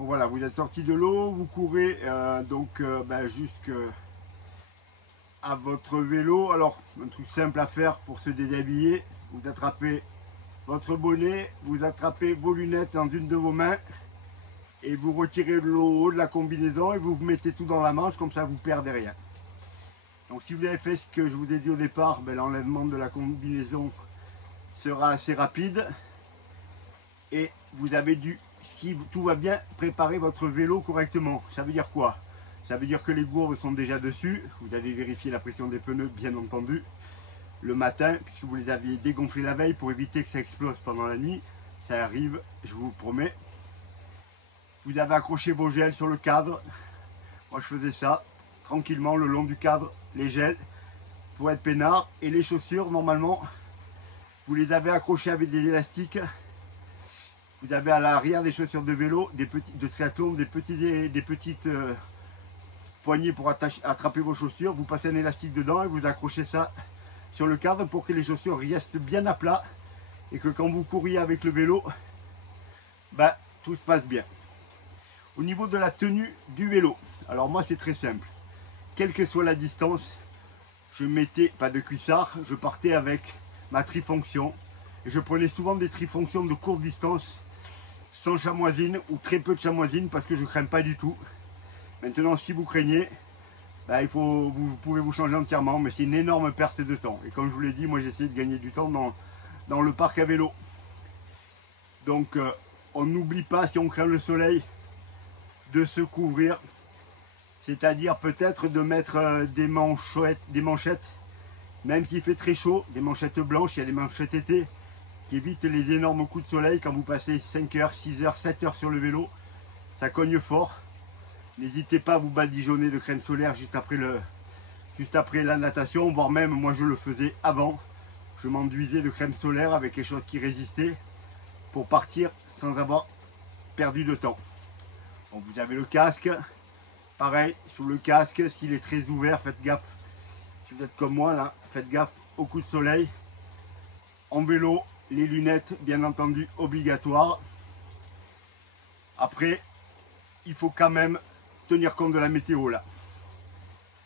Bon voilà, vous êtes sorti de l'eau, vous courez jusqu'à votre vélo. Alors, un truc simple à faire pour se déshabiller, vous attrapez votre bonnet, vous attrapez vos lunettes dans une de vos mains et vous retirez le haut de la combinaison et vous mettez tout dans la manche, comme ça vous ne perdez rien. Donc si vous avez fait ce que je vous ai dit au départ, l'enlèvement de la combinaison sera assez rapide et vous avez dû, si tout va bien, préparer votre vélo correctement. Ça veut dire quoi? Ça veut dire que les gourdes sont déjà dessus, vous avez vérifié la pression des pneus bien entendu le matin, puisque vous les aviez dégonflés la veille pour éviter que ça explose pendant la nuit. Ça arrive, je vous promets. Vous avez accroché vos gels sur le cadre. Moi je faisais ça tranquillement le long du cadre, les gels pour être peinard. Et les chaussures, normalement, vous les avez accrochées avec des élastiques. Vous avez à l'arrière des chaussures de vélo, des petits de triathlon, des petites poignées pour attraper vos chaussures. Vous passez un élastique dedans et vous accrochez ça sur le cadre pour que les chaussures restent bien à plat et que quand vous couriez avec le vélo, tout se passe bien. Au niveau de la tenue du vélo, alors moi c'est très simple. Quelle que soit la distance, je mettais pas de cuissard, je partais avec ma trifonction. Et je prenais souvent des trifonctions de courte distance, sans chamoisine ou très peu de chamoisine parce que je ne crains pas du tout. Maintenant, si vous craignez, vous pouvez vous changer entièrement, mais c'est une énorme perte de temps. Et comme je vous l'ai dit, moi j'essaie de gagner du temps dans le parc à vélo. Donc on n'oublie pas, si on craint le soleil, de se couvrir. C'est-à-dire peut-être de mettre des manchettes, même s'il fait très chaud, des manchettes blanches, il y a des manchettes été qui évitent les énormes coups de soleil quand vous passez 5 heures, 6 heures, 7 heures sur le vélo. Ça cogne fort. N'hésitez pas à vous badigeonner de crème solaire juste après la natation, voire même moi je le faisais avant. Je m'enduisais de crème solaire avec quelque chose qui résistait pour partir sans avoir perdu de temps. Bon, vous avez le casque. Pareil, sous le casque, s'il est très ouvert, faites gaffe. Si vous êtes comme moi là, faites gaffe aux coups de soleil. En vélo, les lunettes, bien entendu, obligatoires. Après, il faut quand même tenir compte de la météo là.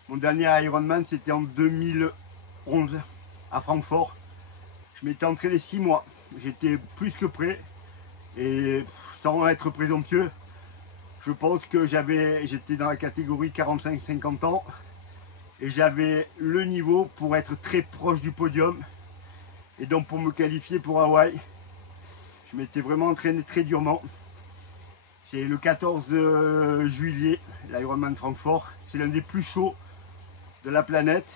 Mon dernier Ironman, c'était en 2011 à Francfort. Je m'étais entraîné 6 mois. J'étais plus que prêt. Et sans être présomptueux, je pense que j'étais dans la catégorie 45-50 ans. Et j'avais le niveau pour être très proche du podium. Et donc pour me qualifier pour Hawaï, je m'étais vraiment entraîné très durement. C'est le 14 juillet, l'Ironman Francfort. C'est l'un des plus chauds de la planète.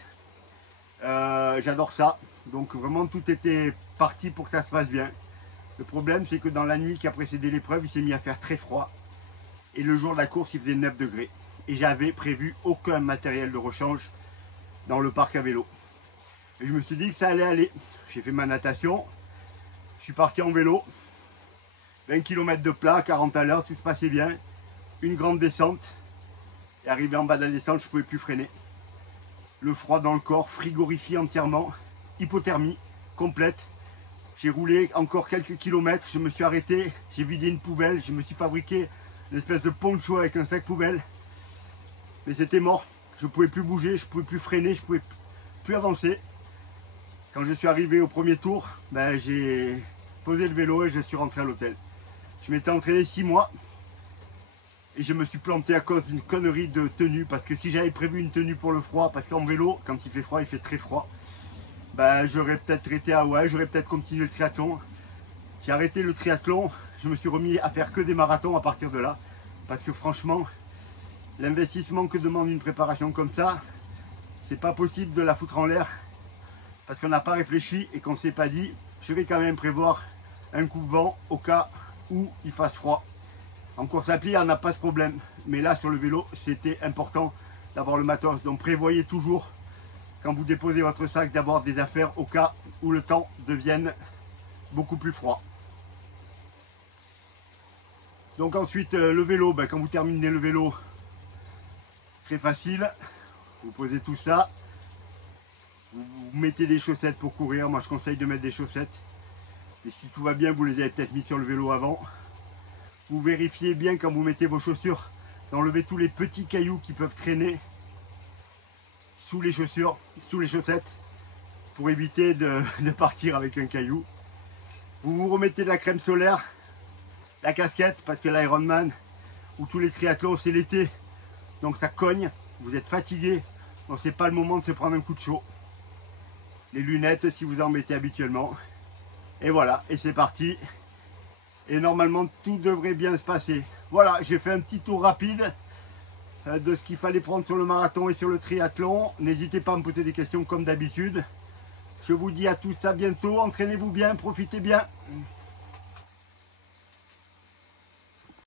J'adore ça. Donc vraiment tout était parti pour que ça se passe bien. Le problème c'est que dans la nuit qui a précédé l'épreuve, il s'est mis à faire très froid. Et le jour de la course, il faisait 9 degrés. Et j'avais prévu aucun matériel de rechange dans le parc à vélo. Et je me suis dit que ça allait aller. J'ai fait ma natation. Je suis parti en vélo. 20 km de plat, 40 à l'heure, tout se passait bien. Une grande descente. Et arrivé en bas de la descente, je ne pouvais plus freiner. Le froid dans le corps, frigorifié entièrement. Hypothermie complète. J'ai roulé encore quelques kilomètres. Je me suis arrêté. J'ai vidé une poubelle. Je me suis fabriqué une espèce de poncho avec un sac poubelle. Mais c'était mort. Je ne pouvais plus bouger, je ne pouvais plus freiner, je ne pouvais plus avancer. Quand je suis arrivé au premier tour, j'ai posé le vélo et je suis rentré à l'hôtel. Je m'étais entraîné 6 mois et je me suis planté à cause d'une connerie de tenue. Parce que si j'avais prévu une tenue pour le froid, parce qu'en vélo, quand il fait froid, il fait très froid, j'aurais peut-être été à Hawaï, j'aurais peut-être continué le triathlon. J'ai arrêté le triathlon, je me suis remis à faire que des marathons à partir de là. Parce que franchement, l'investissement que demande une préparation comme ça, c'est pas possible de la foutre en l'air parce qu'on n'a pas réfléchi et qu'on ne s'est pas dit je vais quand même prévoir un coup de vent au cas où il fasse froid. En course à pied, on n'a pas ce problème, mais là sur le vélo, c'était important d'avoir le matos. Donc prévoyez toujours quand vous déposez votre sac d'avoir des affaires au cas où le temps devienne beaucoup plus froid. Donc ensuite le vélo, quand vous terminez le vélo, très facile, vous posez tout ça, vous mettez des chaussettes pour courir. Moi je conseille de mettre des chaussettes, et si tout va bien vous les avez peut-être mis sur le vélo avant. Vous vérifiez bien quand vous mettez vos chaussures d'enlever tous les petits cailloux qui peuvent traîner sous les chaussures, sous les chaussettes, pour éviter de partir avec un caillou. Vous vous remettez de la crème solaire, la casquette, parce que l'Ironman ou tous les triathlons c'est l'été, donc ça cogne, vous êtes fatigué, donc c'est pas le moment de se prendre un coup de chaud. Les lunettes si vous en mettez habituellement. Et voilà, et c'est parti. Et normalement tout devrait bien se passer. Voilà, j'ai fait un petit tour rapide de ce qu'il fallait prendre sur le marathon et sur le triathlon. N'hésitez pas à me poser des questions comme d'habitude. Je vous dis à tous à bientôt, entraînez-vous bien, profitez bien.